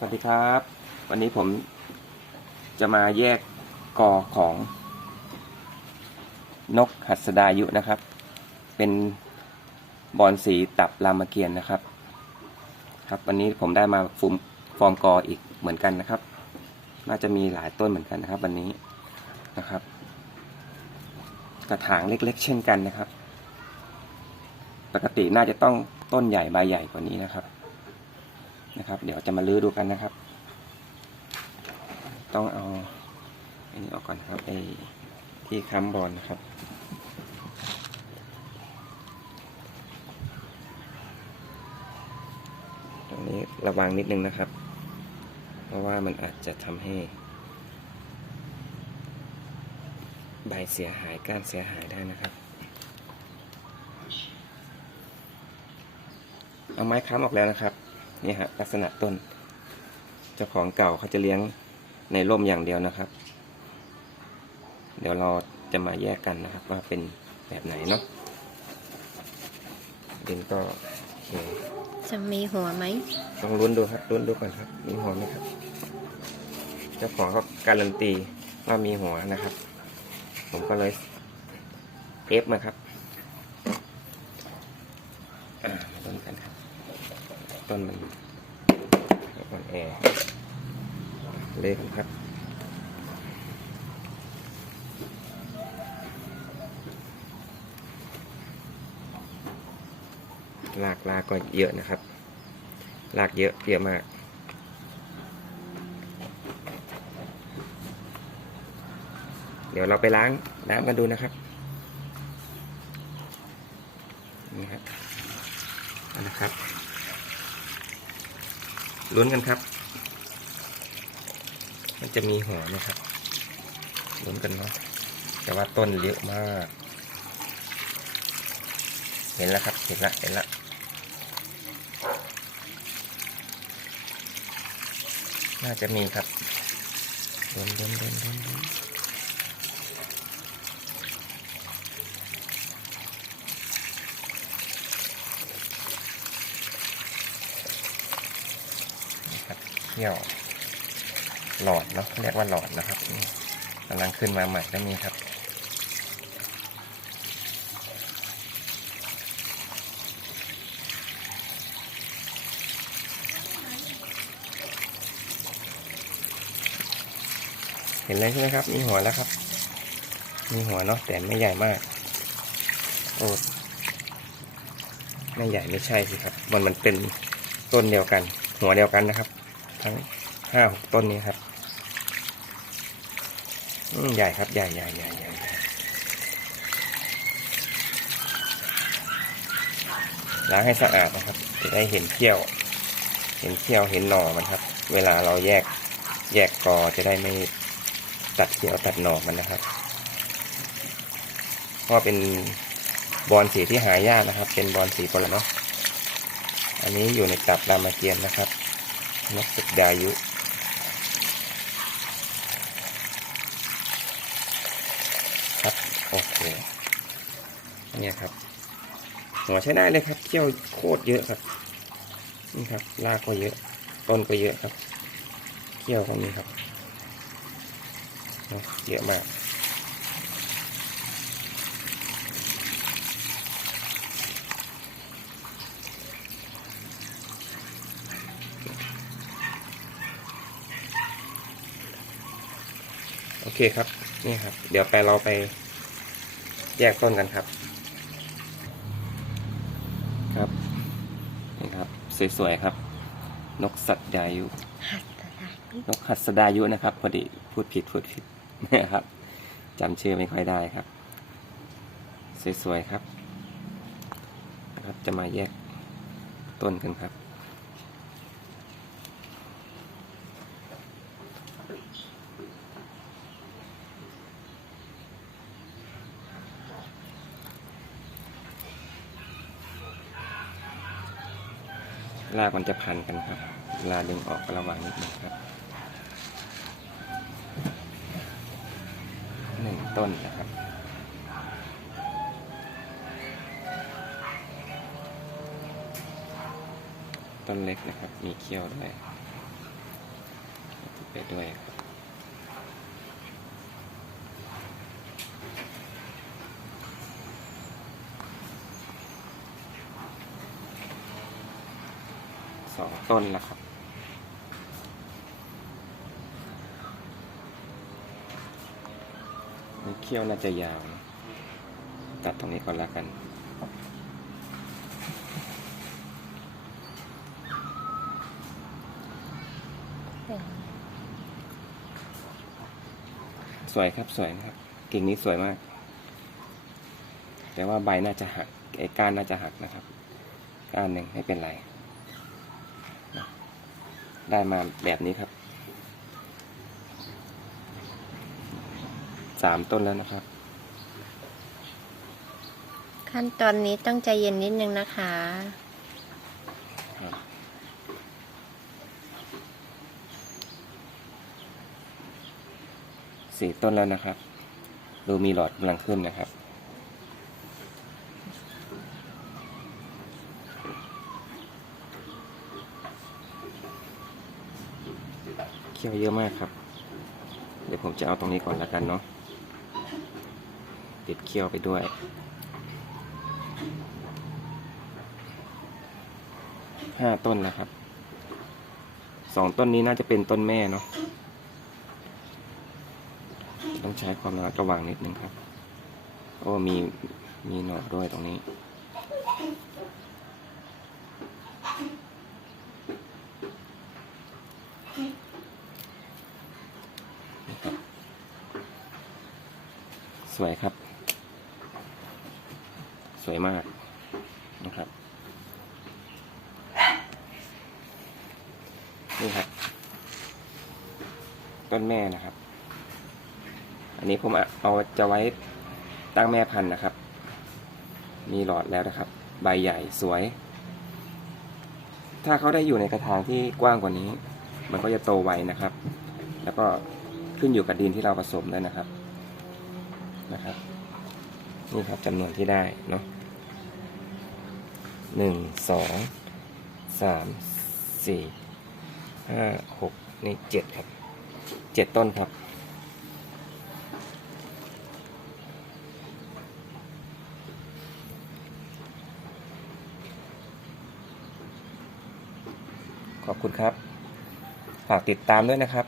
สวัสดีครับ วันนี้ผมจะมาแยกกอของนกหัสดายุนะครับ เป็นบอนสีตับรามเกียรติ์นะครับ ครับวันนี้ผมได้มาฟุมฟอร์มกออีกเหมือนกันนะครับ น่าจะมีหลายต้นเหมือนกันนะครับ วันนี้นะครับ กระถางเล็กๆ เช่นกันนะครับ ปกติน่าจะต้องต้นใหญ่ใบใหญ่กว่านี้นะครับ นะครับ เดี๋ยวจะมาลื้อดูกันนะครับ ต้องเอาอันนี้ออกก่อนครับไอ้ที่ค้ำบอลนะครับตรงนี้ระวังนิดนึงนะครับ เพราะว่ามันอาจจะทำให้ ใบเสียหายก้านเสียหายได้นะครับ เอาไม้ค้ำออกแล้วนะครับ นี่ฮะลักษณะต้น เจ้าของเก่าเขาจะเลี้ยงในร่มอย่างเดียวนะครับ เดี๋ยวเราจะมาแยกกันนะครับ ว่าเป็นแบบไหนเนาะดินก็โอเคจะมีหัวไหมลองลุ้นดูครับลุ้นดูก่อนครับ มีหัวไหมครับ เจ้าของเขาการันตีว่ามีหัวนะครับ ผมก็เลยเอฟมาครับอ่ามาลุ้นกันครับ ต้นมันอ่อนแอเลยกันครับลากลากก็เยอะนะครับ ลากเยอะเยอะมาก เดี๋ยวเราไปล้างน้ำกันดูนะครับ นี่ครับอานะครับ ลุ้นกันครับ มันจะมีหัวไหมครับลุ้นกันเนาะแต่ว่าต้นเยอะมาก เห็นแล้วครับ เห็นละเห็นละน่าจะมีครับดนดนดนดนดนนี่ครับ เขี้ยว หลอดเนาะเรียกว่าหลอดนะครับกำลังขึ้นมาใหม่ก็มีครับเห็นเลยใช่ไหมครับ มีหัวแล้วครับ มีหัวเนาะแต่ไม่ใหญ่มาก โอ้ไม่ใหญ่ไม่ใช่สิครับ มันมันเป็นต้นเดียวกัน หัวเดียวกันนะครับ ทั้งห้าหกต้นนี้ครับใหญ่ครับใหญ่ใหญ่ใหญ่ใหญ่ล้างให้สะอาดนะครับจะได้เห็นเขี้ยว เห็นเขี้ยวเห็นหน่อมันครับ เวลาเราแยกแยกกอจะได้ไม่ตัดเขียวตัดหนอมันนะครับเพราะเป็นบอลสีที่หายากนะครับ เป็นบอลสีปรเนาะอันนี้อยู่ในตับรามเกียรตินะครับ นกสุดดายุครับโอเคเนี่ยครับ หัวใช้ได้เลยครับเขี้ยวโคตรเยอะครับนี่ครับรากก็เยอะ ต้นก็เยอะครับเขี้ยวก็มีครับเยอะมาก อเคครับ นี่ครับ เดี๋ยวไปเราไปแยกต้นกันครับ ครับ นี่ครับ สวยๆครับ นกสัตว์ยายุหัดตะไดนกหัสดายุนะครับ พอดีพูดผิดพูดผิดนะครับจำชื่อไม่ค่อยได้ครับ สวยๆครับนะครับ จะมาแยกต้นกันครับ รากมันจะพันกันครับ เวลาดึงออกก็ระวังนิดนึงครับหนึ่งต้นนะครับต้นเล็กนะครับ มีเขี้ยวด้วยไปด้วยครับ สองต้นแล้วครับ นี่เขี้ยวน่าจะยาว ตัดตรงนี้ก่อนละกันสวยครับสวยนะครับ กิ่งนี้สวยมาก แต่ว่าใบน่าจะหักไอ้ก้านน่าจะหักนะครับ ก้านหนึ่งไม่เป็นไร ได้มาแบบนี้ครับสามต้นแล้วนะครับ ขั้นตอนนี้ต้องใจเย็นนิดนึงนะคะครับสี่ต้นแล้วนะครับ ดูมีหลอดกำลังขึ้นนะครับ เคี่ยวเยอะมากครับ เดี๋ยวผมจะเอาตรงนี้ก่อนแล้วกันเนาะติดเคี่ยวไปด้วย ห้าต้นนะครับ สองต้นนี้น่าจะเป็นต้นแม่เนาะ ต้องใช้ความระมัดระวังนิดนึงครับ โอ้มีมีหน่อด้วยตรงนี้ สวยครับ สวยมากนะครับ นี่ครับ ต้นแม่นะครับ อันนี้ผมเอาจะไว้ตั้งแม่พันธุ์นะครับ มีหลอดแล้วนะครับ ใบใหญ่สวย ถ้าเขาได้อยู่ในกระถางที่กว้างกว่านี้ มันก็จะโตไวนะครับ แล้วก็ขึ้นอยู่กับดินที่เราผสมด้วยนะครับ นะครับนี่ครับจำนวนที่ได้เนาะหนึ่งสองสามสี่ห้าหกนี่เจ็ดครับเจ็ดต้นครับขอบคุณครับ ฝากติดตามด้วยนะครับ